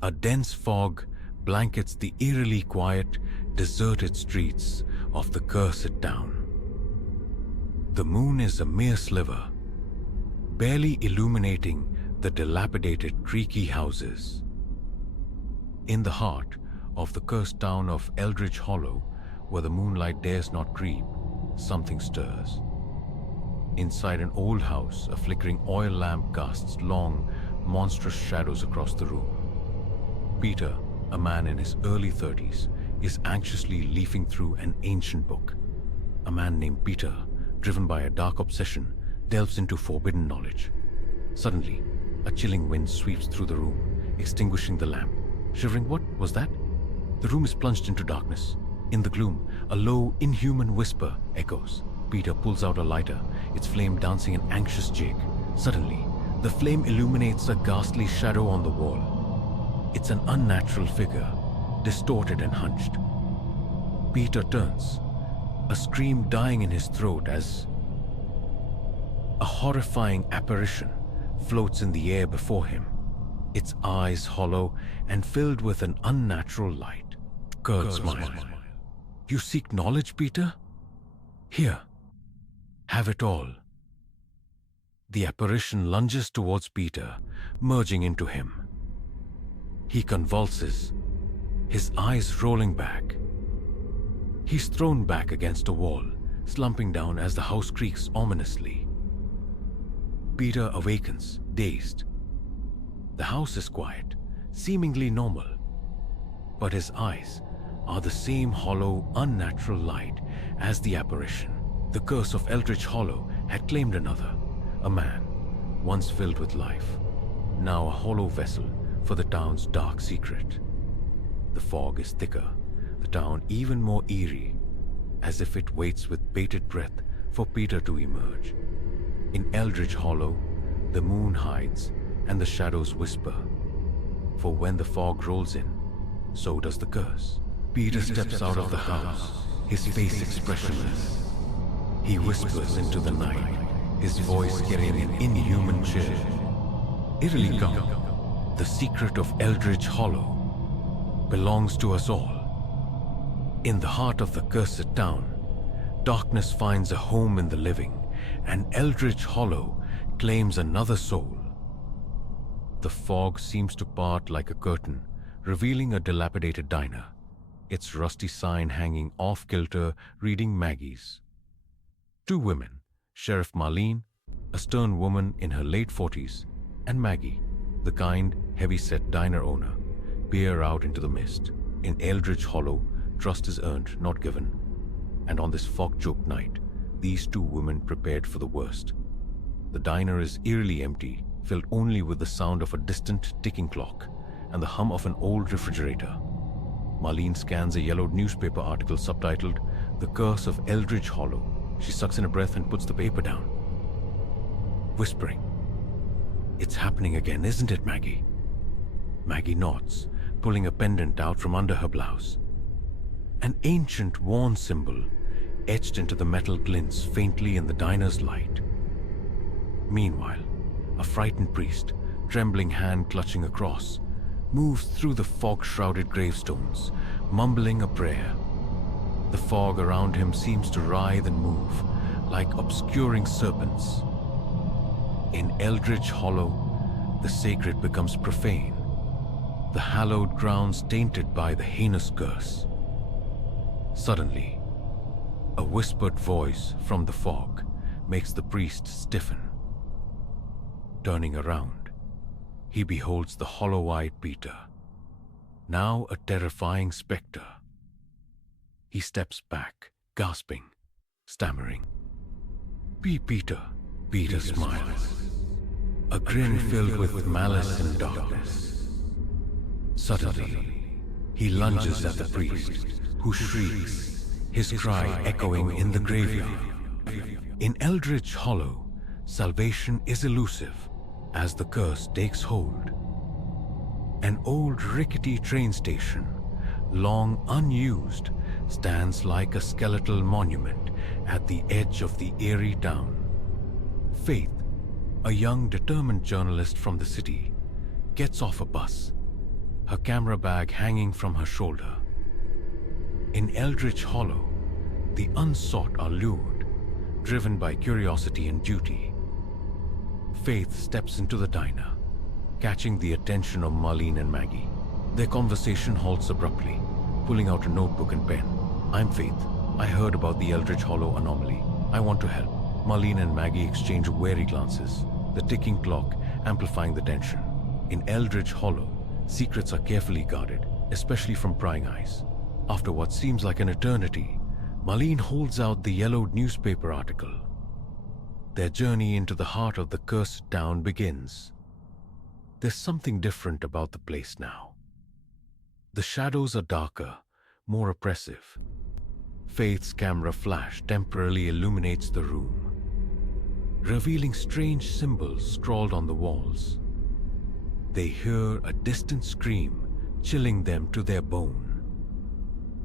A dense fog blankets the eerily quiet, deserted streets of the cursed town. The moon is a mere sliver, barely illuminating the dilapidated, creaky houses. In the heart of the cursed town of Eldridge Hollow, where the moonlight dares not creep, something stirs. Inside an old house, a flickering oil lamp casts long, monstrous shadows across the room. Peter, a man in his early 30s, is anxiously leafing through an ancient book. A man named Peter, driven by a dark obsession, delves into forbidden knowledge. Suddenly, a chilling wind sweeps through the room, extinguishing the lamp. Shivering, what was that? The room is plunged into darkness. In the gloom, a low, inhuman whisper echoes. Peter pulls out a lighter, its flame dancing an anxious jig. Suddenly, the flame illuminates a ghastly shadow on the wall. It's an unnatural figure, distorted and hunched. Peter turns, a scream dying in his throat as a horrifying apparition floats in the air before him, its eyes hollow and filled with an unnatural light. Kurt smiled. You seek knowledge, Peter? Here, have it all. The apparition lunges towards Peter, merging into him. He convulses, his eyes rolling back. He's thrown back against a wall, slumping down as the house creaks ominously. Peter awakens, dazed. The house is quiet, seemingly normal, but his eyes are the same hollow, unnatural light as the apparition. The curse of Eldridge Hollow had claimed another, a man, once filled with life, now a hollow vessel for the town's dark secret. The fog is thicker, the town even more eerie, as if it waits with bated breath for Peter to emerge. In Eldridge Hollow, the moon hides and the shadows whisper, for when the fog rolls in, so does the curse. Peter steps out of the house, his face expressionless. He whispers into the night, his voice carrying an inhuman chill. Eerily calm, the secret of Eldridge Hollow belongs to us all. In the heart of the cursed town, darkness finds a home in the living, and Eldridge Hollow claims another soul. The fog seems to part like a curtain, revealing a dilapidated diner, its rusty sign hanging off-kilter reading Maggie's. Two women, Sheriff Marlene, a stern woman in her late 40s, and Maggie, the kind, heavy-set diner owner, peer out into the mist. In Eldridge Hollow, trust is earned, not given. And on this fog-choked night, these two women prepared for the worst. The diner is eerily empty, filled only with the sound of a distant ticking clock and the hum of an old refrigerator. Marlene scans a yellowed newspaper article subtitled, "The Curse of Eldridge Hollow." She sucks in a breath and puts the paper down, whispering, "It's happening again, isn't it, Maggie?" Maggie nods, pulling a pendant out from under her blouse. An ancient worn symbol, etched into the metal, glints faintly in the diner's light. Meanwhile, a frightened priest, trembling hand clutching a cross, moves through the fog-shrouded gravestones, mumbling a prayer. The fog around him seems to writhe and move, like obscuring serpents. In Eldridge Hollow, the sacred becomes profane, the hallowed grounds tainted by the heinous curse. Suddenly, a whispered voice from the fog makes the priest stiffen. Turning around, he beholds the hollow-eyed Peter, now a terrifying specter. He steps back, gasping, stammering. Peter." Peter smiles, a grin filled with malice and darkness. Suddenly, he lunges at the priest, who shrieks, his cry echoing in the graveyard. In Eldridge Hollow, salvation is elusive as the curse takes hold. An old rickety train station, long unused, stands like a skeletal monument at the edge of the eerie town. Faith, a young, determined journalist from the city, gets off a bus, her camera bag hanging from her shoulder. In Eldridge Hollow, the unsought are lured, driven by curiosity and duty. Faith steps into the diner, catching the attention of Marlene and Maggie. Their conversation halts abruptly, pulling out a notebook and pen. "I'm Faith. I heard about the Eldridge Hollow anomaly. I want to help." Marlene and Maggie exchange wary glances, the ticking clock amplifying the tension. In Eldridge Hollow, secrets are carefully guarded, especially from prying eyes. After what seems like an eternity, Marlene holds out the yellowed newspaper article. Their journey into the heart of the cursed town begins. There's something different about the place now. The shadows are darker, more oppressive. Faith's camera flash temporarily illuminates the room, revealing strange symbols scrawled on the walls. They hear a distant scream, chilling them to their bone.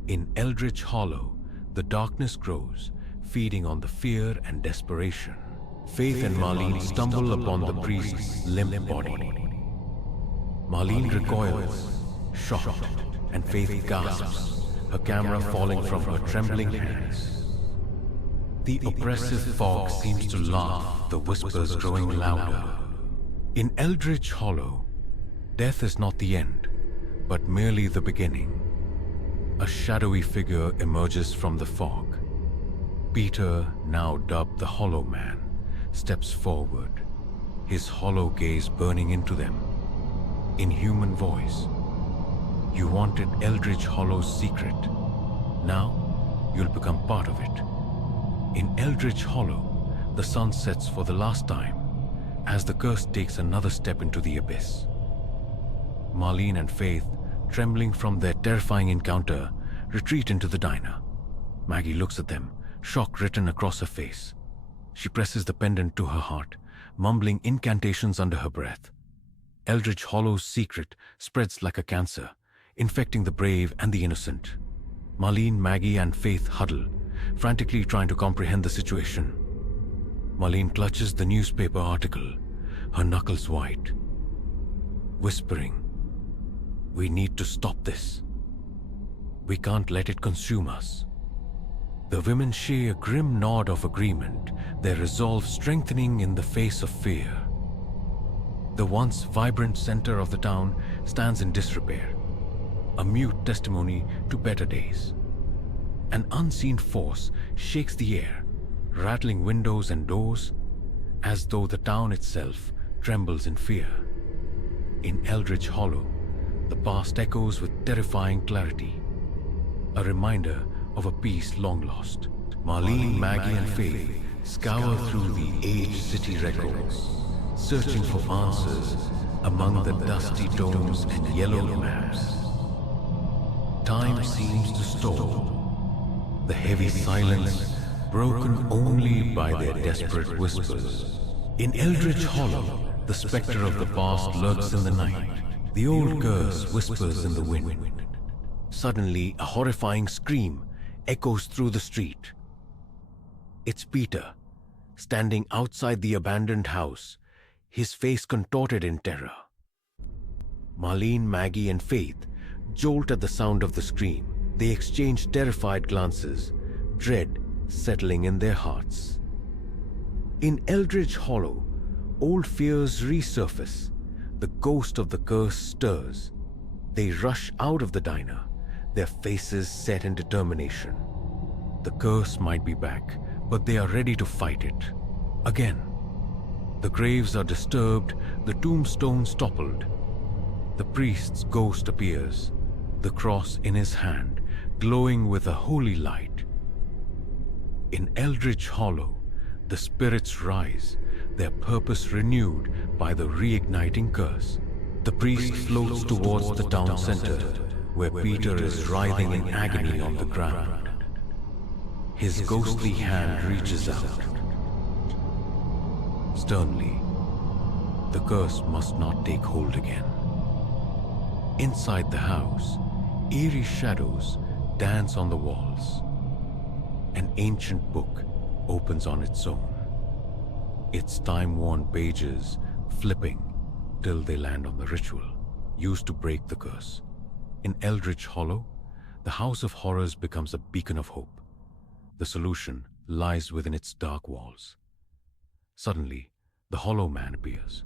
In Eldridge Hollow, the darkness grows, feeding on the fear and desperation. Faith and Marlene stumble upon the priest's limp body. Marlene recoils, shocked, and Faith gasps, her camera falling from her trembling hands. The oppressive fog seems to laugh, the whispers growing louder. In Eldridge Hollow, death is not the end, but merely the beginning. A shadowy figure emerges from the fog. Peter, now dubbed the Hollow Man, steps forward, his hollow gaze burning into them. In human voice, "You wanted Eldridge Hollow's secret. Now, you'll become part of it." In Eldridge Hollow, the sun sets for the last time as the curse takes another step into the abyss. Marlene and Faith, trembling from their terrifying encounter, retreat into the diner. Maggie looks at them, shock written across her face. She presses the pendant to her heart, mumbling incantations under her breath. Eldridge Hollow's secret spreads like a cancer, infecting the brave and the innocent. Marlene, Maggie, and Faith huddle, frantically trying to comprehend the situation. Marlene clutches the newspaper article, her knuckles white, whispering, "We need to stop this. We can't let it consume us." The women share a grim nod of agreement, their resolve strengthening in the face of fear. The once vibrant center of the town stands in disrepair, a mute testimony to better days. An unseen force shakes the air, rattling windows and doors, as though the town itself trembles in fear. In Eldridge Hollow, the past echoes with terrifying clarity, a reminder of a peace long lost. Marlene, Maggie, and Faith scour through the aged city records, searching for answers among the dusty domes and yellowed maps. Time seems to stall, the heavy silence broken only by their desperate whispers. In Eldridge Hollow, the specter of the past lurks in the night. The old curse whispers in the wind. Suddenly, a horrifying scream echoes through the street. It's Peter, standing outside the abandoned house, his face contorted in terror. Marlene, Maggie, and Faith jolt at the sound of the scream. They exchange terrified glances, dread settling in their hearts. In Eldridge Hollow, old fears resurface. The ghost of the curse stirs. They rush out of the diner, their faces set in determination. The curse might be back, but they are ready to fight it. Again, the graves are disturbed, the tombstones toppled. The priest's ghost appears, the cross in his hand, glowing with a holy light. In Eldridge Hollow, the spirits rise, their purpose renewed by the reigniting curse. The priest floats towards the town center, where Peter is writhing in agony on the ground. His ghostly hand reaches out. Sternly, the curse must not take hold again. Inside the house, eerie shadows dance on the walls. An ancient book opens on its own, its time-worn pages flipping till they land on the ritual. used to break the curse. In Eldridge Hollow, the House of Horrors becomes a beacon of hope. The solution lies within its dark walls. Suddenly, the Hollow Man appears.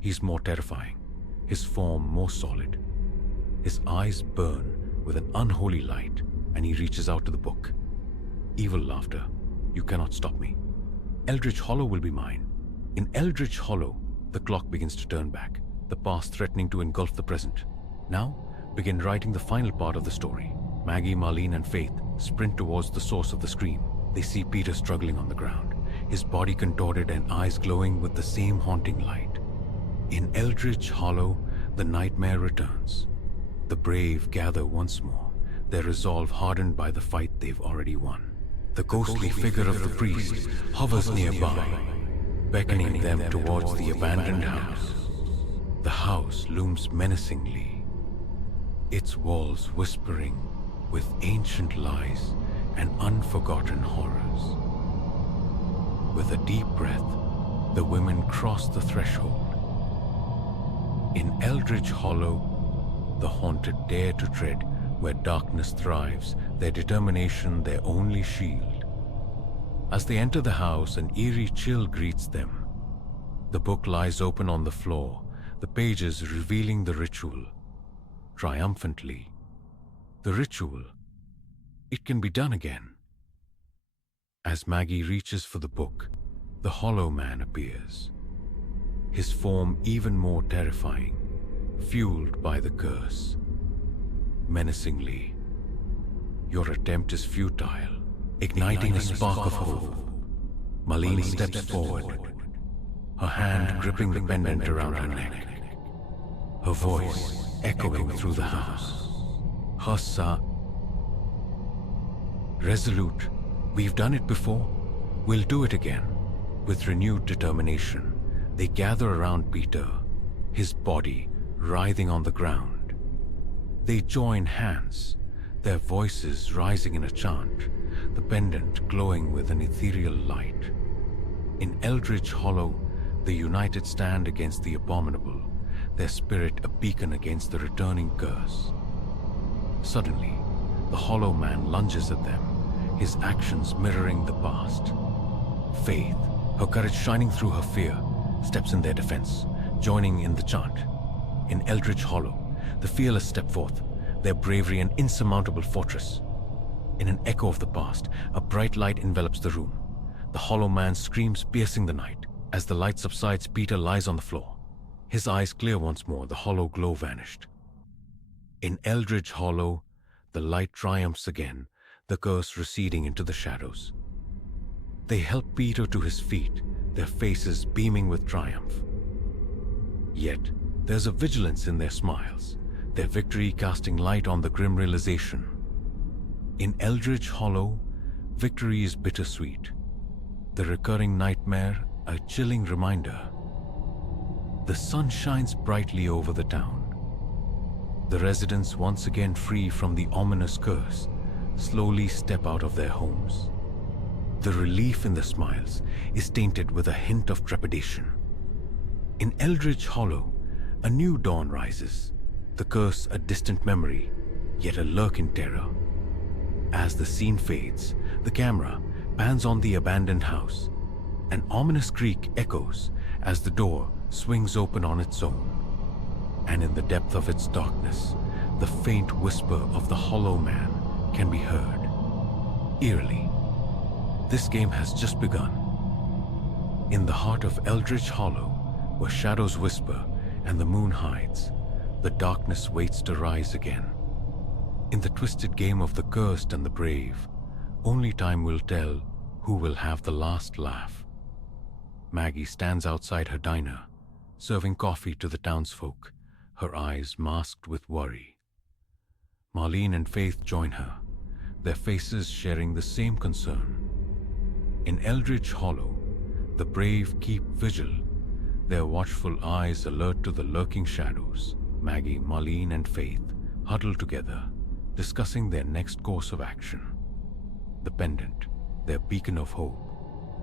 He's more terrifying, his form more solid. His eyes burn with an unholy light, and he reaches out to the book. Evil laughter. You cannot stop me. Eldridge Hollow will be mine. In Eldridge Hollow, the clock begins to turn back, the past threatening to engulf the present. Now, begin writing the final part of the story. Maggie, Marlene, and Faith sprint towards the source of the scream. They see Peter struggling on the ground, his body contorted and eyes glowing with the same haunting light. In Eldridge Hollow, the nightmare returns. The brave gather once more, their resolve hardened by the fight they've already won. The ghostly figure of the priest hovers nearby, beckoning them towards the abandoned house. The house looms menacingly, its walls whispering with ancient lies and unforgotten horrors. With a deep breath, the women cross the threshold. In Eldridge Hollow, the haunted dare to tread where darkness thrives, their determination their only shield. As they enter the house, an eerie chill greets them. The book lies open on the floor, the pages revealing the ritual. Triumphantly, the ritual, it can be done again. As Maggie reaches for the book, the Hollow Man appears, his form even more terrifying, fueled by the curse. Menacingly, your attempt is futile, igniting a spark of hope. Marlene steps forward, her hand gripping the pendant around her neck, her voice echoing through the house. Hussa. Resolute, we've done it before, we'll do it again. With renewed determination, they gather around Peter, his body writhing on the ground. They join hands, their voices rising in a chant, the pendant glowing with an ethereal light. In Eldridge Hollow, the united stand against the abominable, their spirit a beacon against the returning curse. Suddenly, the Hollow Man lunges at them, his actions mirroring the past. Faith, her courage shining through her fear, steps in their defense, joining in the chant. In Eldridge Hollow, the fearless step forth, their bravery an insurmountable fortress. In an echo of the past, a bright light envelops the room. The Hollow Man screams, piercing the night. As the light subsides, Peter lies on the floor. His eyes clear once more, the hollow glow vanished. In Eldridge Hollow, the light triumphs again, the curse receding into the shadows. They help Peter to his feet, their faces beaming with triumph. Yet, there's a vigilance in their smiles, their victory casting light on the grim realization. In Eldridge Hollow, victory is bittersweet. The recurring nightmare, a chilling reminder. The sun shines brightly over the town. The residents, once again free from the ominous curse, slowly step out of their homes. The relief in the smiles is tainted with a hint of trepidation. In Eldridge Hollow, a new dawn rises, the curse a distant memory, yet a lurking terror. As the scene fades, the camera pans on the abandoned house. An ominous creak echoes as the door swings open on its own. And in the depth of its darkness, the faint whisper of the Hollow Man can be heard. Eerily, this game has just begun. In the heart of Eldridge Hollow, where shadows whisper and the moon hides, the darkness waits to rise again. In the twisted game of the cursed and the brave, only time will tell who will have the last laugh. Maggie stands outside her diner, serving coffee to the townsfolk, her eyes masked with worry. Marlene and Faith join her, their faces sharing the same concern. In Eldridge Hollow, the brave keep vigil, their watchful eyes alert to the lurking shadows. Maggie, Marlene, and Faith huddle together, discussing their next course of action. The pendant, their beacon of hope,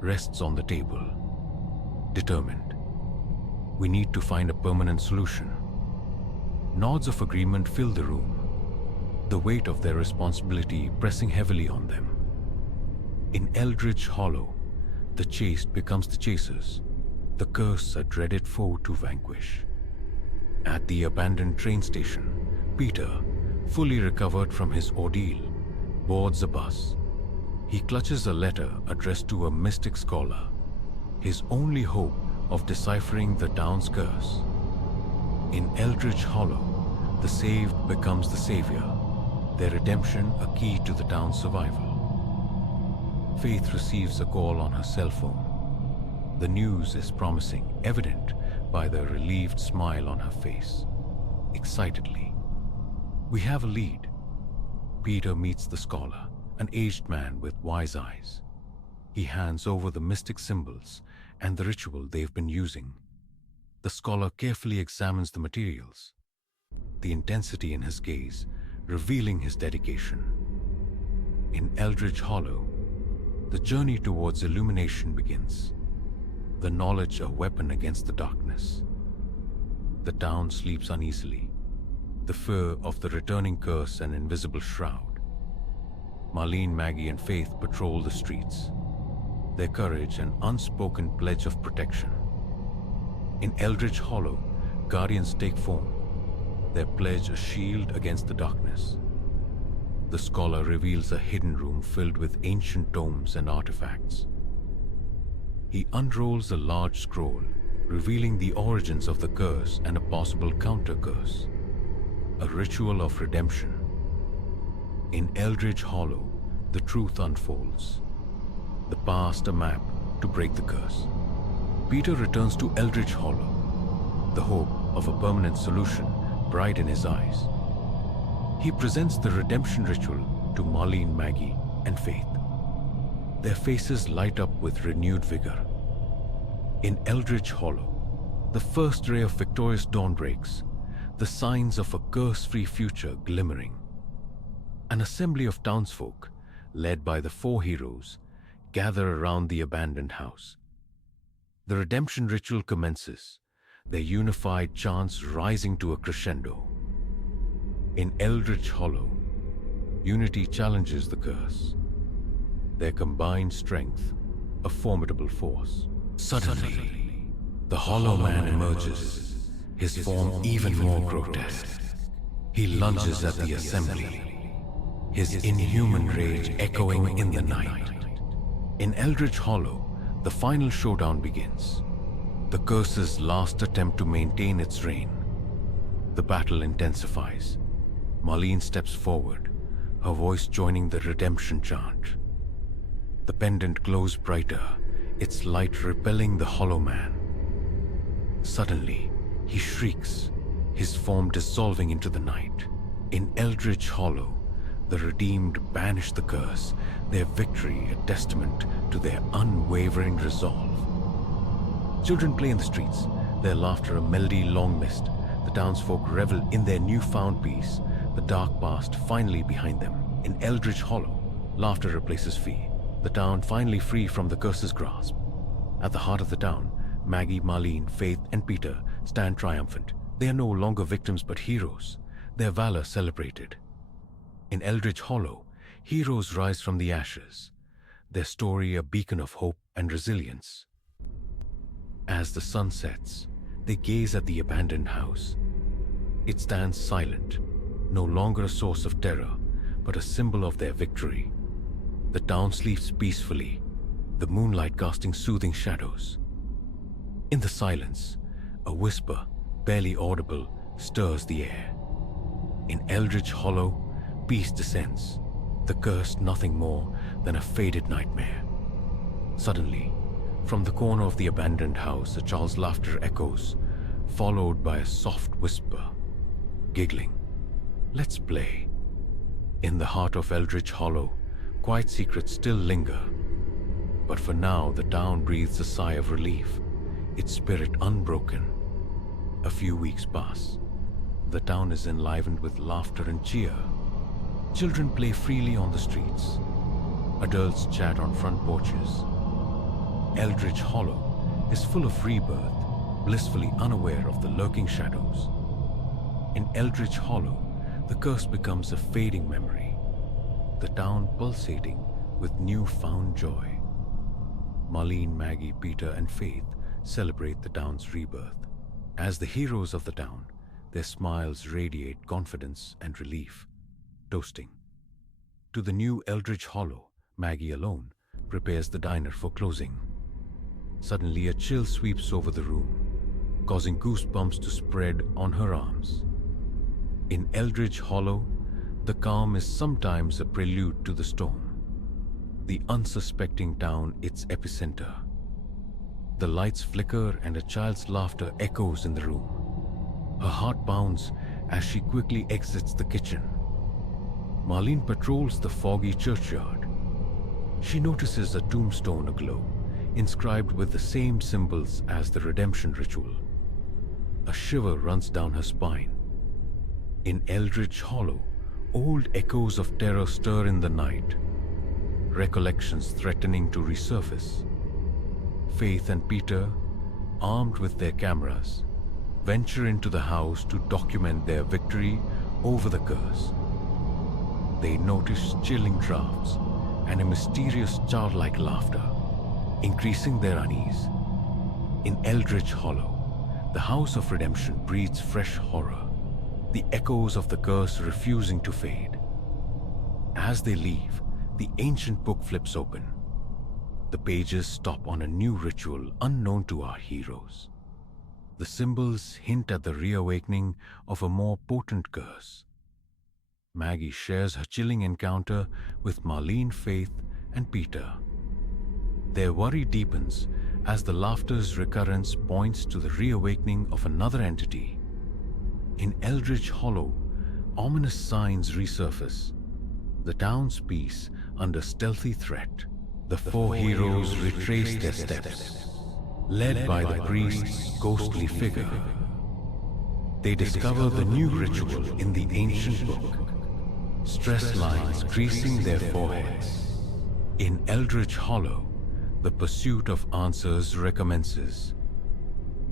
rests on the table. Determined, we need to find a permanent solution. Nods of agreement fill the room, the weight of their responsibility pressing heavily on them. In Eldridge Hollow, the chased becomes the chasers, the curse a dreaded foe to vanquish. At the abandoned train station, Peter, fully recovered from his ordeal, boards a bus. He clutches a letter addressed to a mystic scholar, his only hope of deciphering the town's curse. In Eldridge Hollow, the saved becomes the savior, their redemption a key to the town's survival. Faith receives a call on her cell phone. The news is promising, evident by the relieved smile on her face. Excitedly, "We have a lead." Peter meets the scholar, an aged man with wise eyes. He hands over the mystic symbols and the ritual they've been using. The scholar carefully examines the materials, the intensity in his gaze revealing his dedication. In Eldridge Hollow, the journey towards illumination begins, the knowledge a weapon against the darkness. The town sleeps uneasily, the fear of the returning curse an invisible shroud. Marlene, Maggie, and Faith patrol the streets, their courage an unspoken pledge of protection. In Eldridge Hollow, guardians take form, their pledge a shield against the darkness. The scholar reveals a hidden room filled with ancient tomes and artifacts. He unrolls a large scroll, revealing the origins of the curse and a possible counter-curse, a ritual of redemption. In Eldridge Hollow, the truth unfolds, the past a map to break the curse. Peter returns to Eldridge Hollow, the hope of a permanent solution bright in his eyes. He presents the redemption ritual to Marlene, Maggie, and Faith. Their faces light up with renewed vigor. In Eldridge Hollow, the first ray of victorious dawn breaks, the signs of a curse-free future glimmering. An assembly of townsfolk, led by the 4 heroes, gather around the abandoned house. The redemption ritual commences, their unified chants rising to a crescendo. In Eldridge Hollow, unity challenges the curse, their combined strength a formidable force. Suddenly, the Hollow Man emerges, his form even more grotesque. He lunges at the assembly, his inhuman rage echoing in the night. In Eldridge Hollow, the final showdown begins, the curse's last attempt to maintain its reign. The battle intensifies. Marlene steps forward, her voice joining the redemption chant. The pendant glows brighter, its light repelling the Hollow Man. Suddenly, he shrieks, his form dissolving into the night. In Eldridge Hollow, the redeemed banish the curse, their victory a testament to their unwavering resolve. Children play in the streets, their laughter a melody long missed. The townsfolk revel in their newfound peace, the dark past finally behind them. In Eldridge Hollow, laughter replaces fear, the town finally free from the curse's grasp. At the heart of the town, Maggie, Marlene, Faith, and Peter stand triumphant. They are no longer victims but heroes, their valor celebrated. In Eldridge Hollow, heroes rise from the ashes, their story a beacon of hope and resilience. As the sun sets, they gaze at the abandoned house. It stands silent, no longer a source of terror, but a symbol of their victory. The town sleeps peacefully, the moonlight casting soothing shadows. In the silence, a whisper, barely audible, stirs the air. In Eldridge Hollow, peace descends, the curse nothing more than a faded nightmare. Suddenly, from the corner of the abandoned house, a child's laughter echoes, followed by a soft whisper, giggling. "Let's play." In the heart of Eldridge Hollow, quiet secrets still linger. But for now, the town breathes a sigh of relief, its spirit unbroken. A few weeks pass. The town is enlivened with laughter and cheer. Children play freely on the streets. Adults chat on front porches. Eldridge Hollow is full of rebirth, blissfully unaware of the lurking shadows. In Eldridge Hollow, the curse becomes a fading memory, the town pulsating with newfound joy. Marlene, Maggie, Peter, and Faith celebrate the town's rebirth. As the heroes of the town, their smiles radiate confidence and relief, toasting. To the new Eldridge Hollow, Maggie alone prepares the diner for closing. Suddenly, a chill sweeps over the room, causing goosebumps to spread on her arms. In Eldridge Hollow, the calm is sometimes a prelude to the storm, the unsuspecting town its epicenter. The lights flicker and a child's laughter echoes in the room. Her heart pounds as she quickly exits the kitchen. Marlene patrols the foggy churchyard. She notices a tombstone aglow, inscribed with the same symbols as the redemption ritual. A shiver runs down her spine. In Eldridge Hollow, old echoes of terror stir in the night, recollections threatening to resurface. Faith and Peter, armed with their cameras, venture into the house to document their victory over the curse. They notice chilling drafts and a mysterious childlike laughter, increasing their unease. In Eldridge Hollow, the House of Redemption breathes fresh horror, the echoes of the curse refusing to fade. As they leave, the ancient book flips open. The pages stop on a new ritual unknown to our heroes. The symbols hint at the reawakening of a more potent curse. Maggie shares her chilling encounter with Marlene, Faith, and Peter. Their worry deepens as the laughter's recurrence points to the reawakening of another entity. In Eldridge Hollow, ominous signs resurface. The town's peace under stealthy threat. The four heroes retrace their steps, led by the priest's ghostly figure. They discover the new ritual in the ancient book, stress lines creasing their foreheads. In Eldridge Hollow, the pursuit of answers recommences,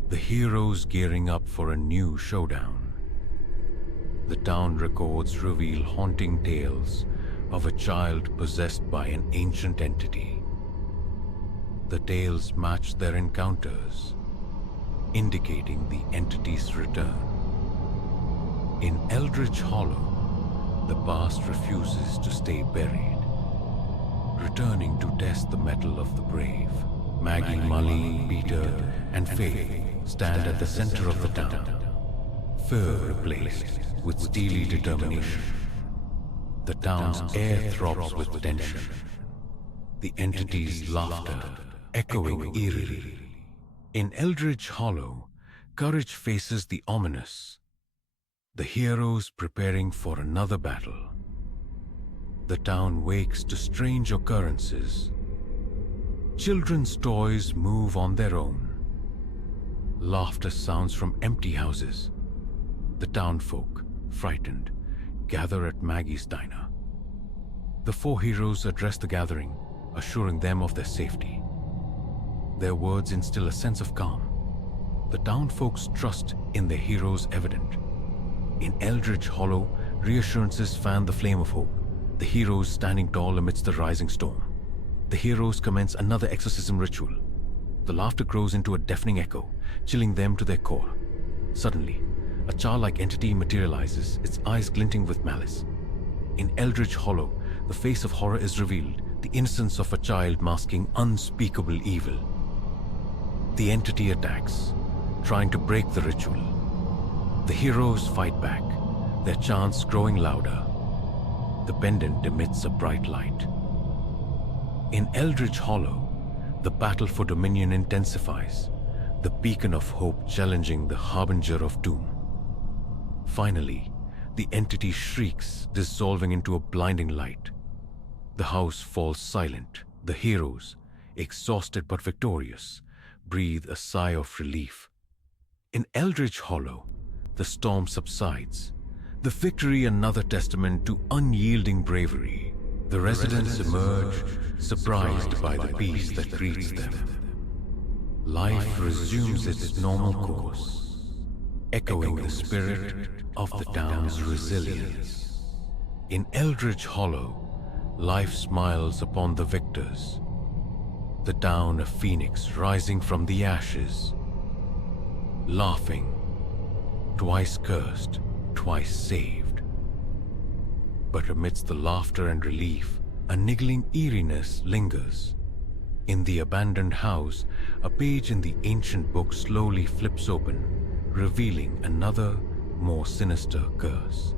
the heroes gearing up for a new showdown. The town records reveal haunting tales of a child possessed by an ancient entity. The tales match their encounters, indicating the entity's return. In Eldridge Hollow, the past refuses to stay buried, returning to test the mettle of the brave. Maggie, Marlene, Peter, and Faith stand at the center of the town, fear replaced with steely determination. The town's air throbs with tension, the entity's laughter echoing eerily. In Eldridge Hollow, courage faces the ominous, the heroes preparing for another battle. The town wakes to strange occurrences. Children's toys move on their own. Laughter sounds from empty houses. The townfolk, frightened, gather at Maggie's diner. The four heroes address the gathering, assuring them of their safety. Their words instill a sense of calm. The townfolk's trust in their heroes evident. In Eldridge Hollow, reassurances fan the flame of hope, the heroes standing tall amidst the rising storm. The heroes commence another exorcism ritual. The laughter grows into a deafening echo, chilling them to their core. Suddenly, a childlike entity materializes, its eyes glinting with malice. In Eldridge Hollow, the face of horror is revealed, the innocence of a child masking unspeakable evil. The entity attacks, trying to break the ritual. The heroes fight back, their chants growing louder. The pendant emits a bright light. In Eldridge Hollow, the battle for dominion intensifies, the beacon of hope challenging the harbinger of doom. Finally, the entity shrieks, dissolving into a blinding light. The house falls silent. The heroes, exhausted but victorious, breathe a sigh of relief. In Eldridge Hollow, the storm subsides, the victory another testament to unyielding bravery. The residents emerge, surprised by the peace that greets them. Life resumes its normal course, echoing the spirit of the town's resilience. In Eldridge Hollow, life smiles upon the victors. The town a phoenix rising from the ashes, laughing, twice cursed, twice saved. But amidst the laughter and relief, a niggling eeriness lingers. In the abandoned house, a page in the ancient book slowly flips open, revealing another, more sinister curse.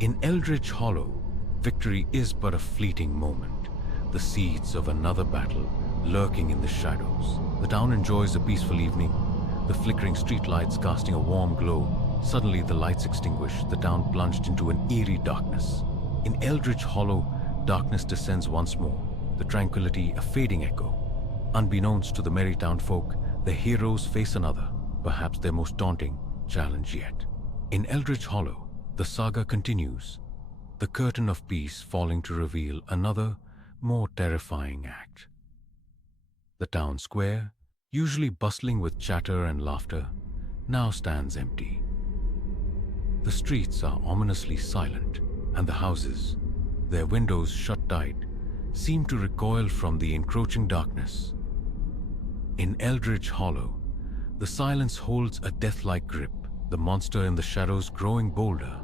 In Eldridge Hollow, victory is but a fleeting moment, the seeds of another battle lurking in the shadows. The town enjoys a peaceful evening, the flickering streetlights casting a warm glow. Suddenly the lights extinguished, the town plunged into an eerie darkness. In Eldridge Hollow, darkness descends once more, the tranquility a fading echo. Unbeknownst to the merry town folk, the heroes face another, perhaps their most daunting challenge yet. In Eldridge Hollow, the saga continues, the curtain of peace falling to reveal another, more terrifying act. The town square, usually bustling with chatter and laughter, now stands empty. The streets are ominously silent, and the houses, their windows shut tight, seem to recoil from the encroaching darkness. In Eldridge Hollow, the silence holds a death-like grip, the monster in the shadows growing bolder.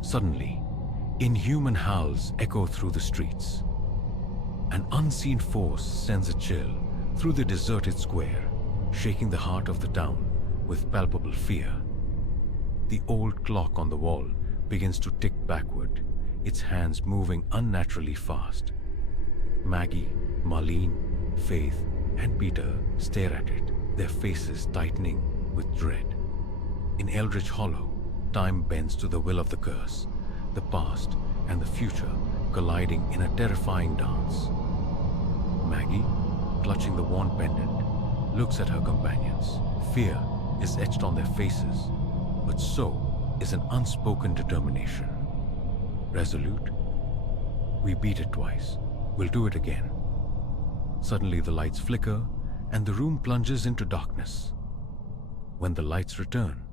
Suddenly, inhuman howls echo through the streets. An unseen force sends a chill through the deserted square, shaking the heart of the town with palpable fear. The old clock on the wall begins to tick backward, its hands moving unnaturally fast. Maggie, Marlene, Faith, and Peter stare at it, their faces tightening with dread. In Eldridge Hollow, time bends to the will of the curse, the past and the future colliding in a terrifying dance. Maggie, clutching the worn pendant, looks at her companions. Fear is etched on their faces, but so is an unspoken determination. Resolute, we beat it twice, we'll do it again. Suddenly the lights flicker and the room plunges into darkness. When the lights return,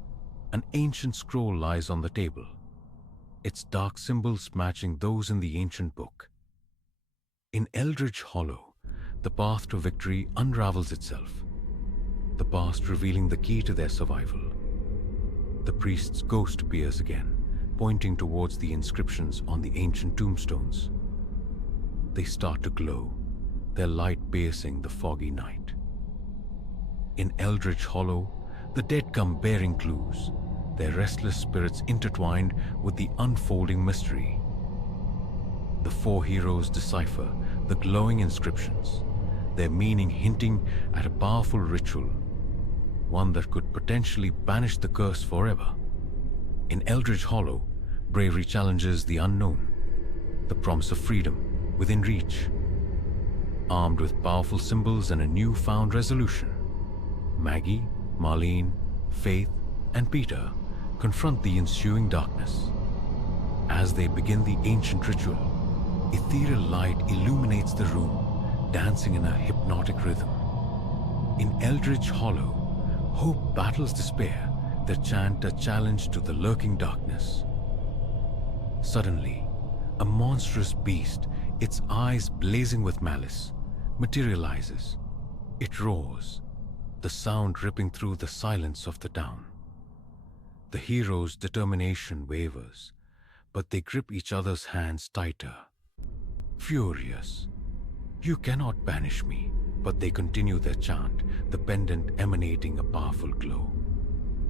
an ancient scroll lies on the table, its dark symbols matching those in the ancient book. In Eldridge Hollow, the path to victory unravels itself, the past revealing the key to their survival. The priest's ghost appears again, pointing towards the inscriptions on the ancient tombstones. They start to glow, their light piercing the foggy night. In Eldridge Hollow, the dead come bearing clues, their restless spirits intertwined with the unfolding mystery. The four heroes decipher the glowing inscriptions, their meaning hinting at a powerful ritual, one that could potentially banish the curse forever. In Eldridge Hollow, bravery challenges the unknown, the promise of freedom within reach. Armed with powerful symbols and a newfound resolution, Maggie, Marlene, Faith, and Peter confront the ensuing darkness. As they begin the ancient ritual, ethereal light illuminates the room, dancing in a hypnotic rhythm. In Eldridge Hollow, hope battles despair, their chant a challenge to the lurking darkness. Suddenly, a monstrous beast, its eyes blazing with malice, materializes. It roars, the sound ripping through the silence of the town. The heroes' determination wavers, but they grip each other's hands tighter. Furious, "You cannot banish me," but they continue their chant, the pendant emanating a powerful glow.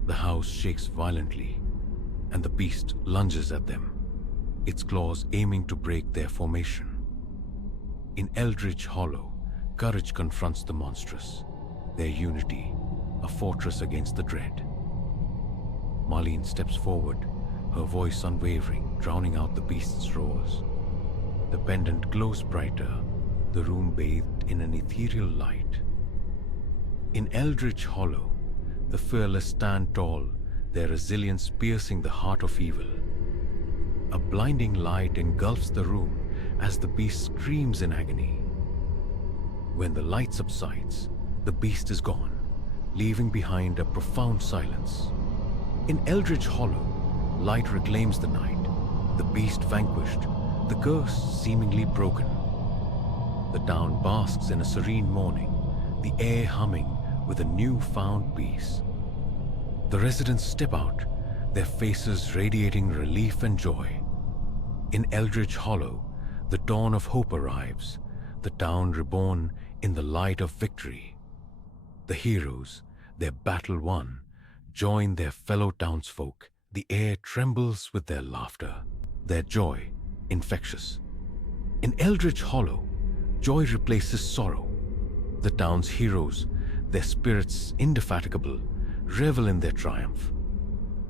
The house shakes violently, and the beast lunges at them, its claws aiming to break their formation. In Eldridge Hollow, courage confronts the monstrous, their unity, a fortress against the dread. Marlene steps forward, her voice unwavering, drowning out the beast's roars. The pendant glows brighter, the room bathed in an ethereal light. In Eldridge Hollow, the fearless stand tall, their resilience piercing the heart of evil. A blinding light engulfs the room as the beast screams in agony. When the light subsides, the beast is gone, leaving behind a profound silence. In Eldridge Hollow, light reclaims the night, the beast vanquished, the curse seemingly broken. The town basks in a serene morning, the air humming with a newfound peace. The residents step out, their faces radiating relief and joy. In Eldridge Hollow, the dawn of hope arrives, the town reborn in the light of victory. The heroes, their battle won, join their fellow townsfolk. The air trembles with their laughter, their joy infectious. In Eldridge Hollow, joy replaces sorrow. The town's heroes, their spirits indefatigable, revel in their triumph.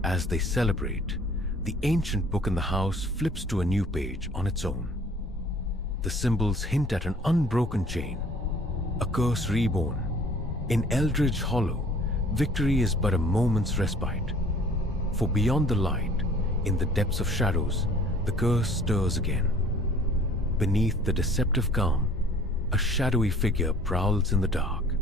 As they celebrate, the ancient book in the house flips to a new page on its own. The symbols hint at an unbroken chain, a curse reborn. In Eldridge Hollow, victory is but a moment's respite. For beyond the light, in the depths of shadows, the curse stirs again. Beneath the deceptive calm, a shadowy figure prowls in the dark.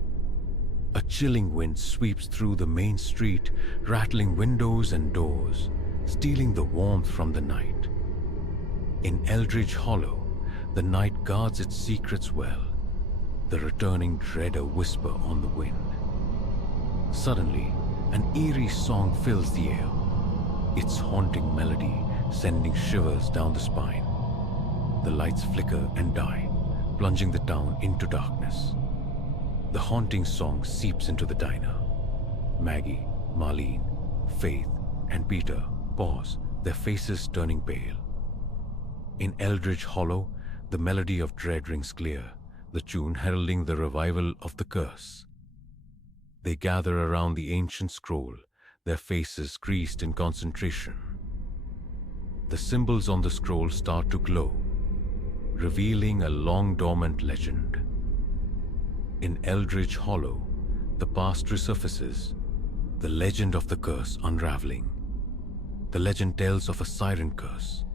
A chilling wind sweeps through the main street, rattling windows and doors, stealing the warmth from the night. In Eldridge Hollow, the night guards its secrets well, the returning dread a whisper on the wind. Suddenly, an eerie song fills the air, its haunting melody sending shivers down the spine. The lights flicker and die, plunging the town into darkness. The haunting song seeps into the diner. Maggie, Marlene, Faith, and Peter pause, their faces turning pale. In Eldridge Hollow, the melody of dread rings clear, the tune heralding the revival of the curse. They gather around the ancient scroll, their faces creased in concentration. The symbols on the scroll start to glow, revealing a long-dormant legend. In Eldridge Hollow, the past resurfaces, the legend of the curse unraveling. The legend tells of a siren curse,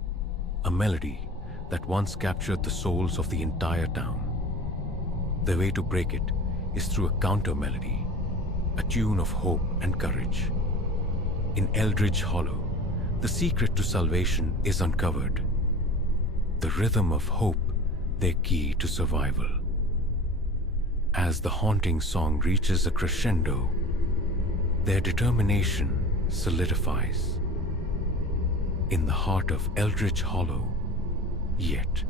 a melody that once captured the souls of the entire town. The way to break it is through a counter-melody, a tune of hope and courage. In Eldridge Hollow, the secret to salvation is uncovered. The rhythm of hope, their key to survival. As the haunting song reaches a crescendo, their determination solidifies. In the heart of Eldridge Hollow, yet